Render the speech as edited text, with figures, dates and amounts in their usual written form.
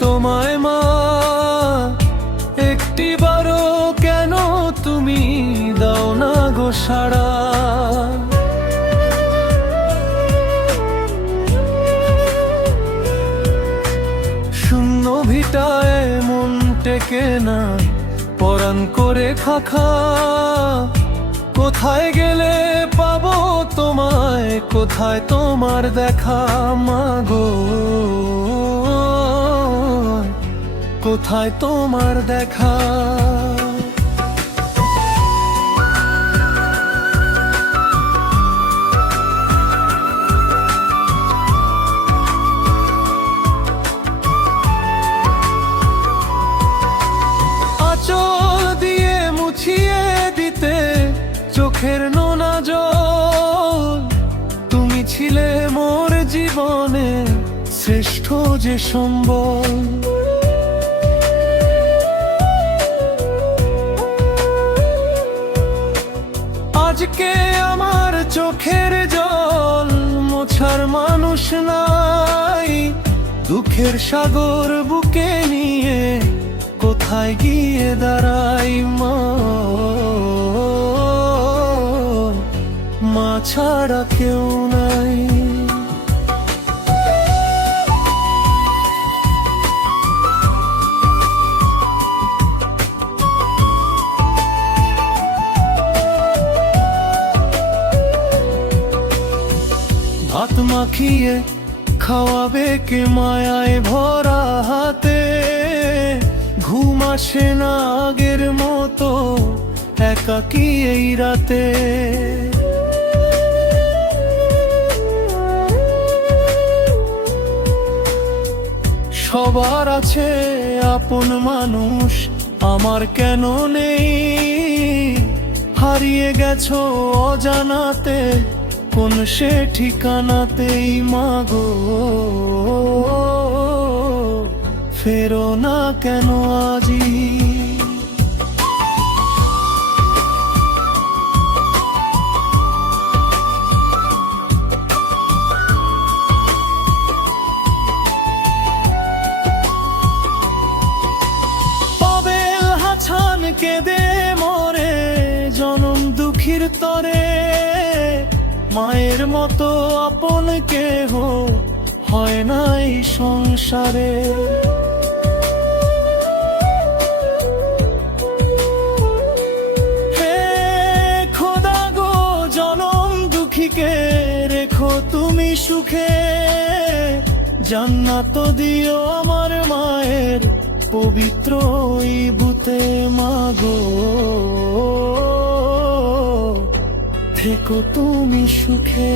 তোমায় মা, একটিবারও কেন তুমি দাও না গো সাড়া? শূন্য ভিটায় মন টেকে না, পরাণ করে খাখা। কোথায় গেলে পাবো তোমায়, কোথায় তোমার দেখা মাগো? কোথায় তোমার দেখা? আঁচল দিয়ে মুছিয়ে দিতে চোখের নোনা জল, তুমি ছিলে মোর জীবনে শ্রেষ্ঠ যে সম্বল। আজকে আমার চোখের জল মোছার মানুষ নাই, দুঃখের সাগর বুকে নিয়ে কোথায় গিয়ে দাঁড়াই মা? মা ছাড়া কেউ নাই। ভাত মাখিয়ে খাওয়াবে কে মায়ায় ভরা হাতে? ঘুম আসে না আগের মতো একাকী এই রাতে। সবার আছে আপন মানুষ, আমার কেন নেই? হারিয়ে গেছো অজানাতে, কোন সে ঠিকানাতেই মাগো? ফেরো না কেন আজি? পাবেল হাছান কেঁদে মরে জনম দুঃখীর তরে, মায়ের মতো আপন কেহ হয় নাই সংসারে। হে খোদা গো, জনম দুঃখীকে রেখো তুমি সুখে। জান্নাত দিও আমার মায়ের পবিত্র ওই বুতে মাগো, থেকো তুমি সুখে।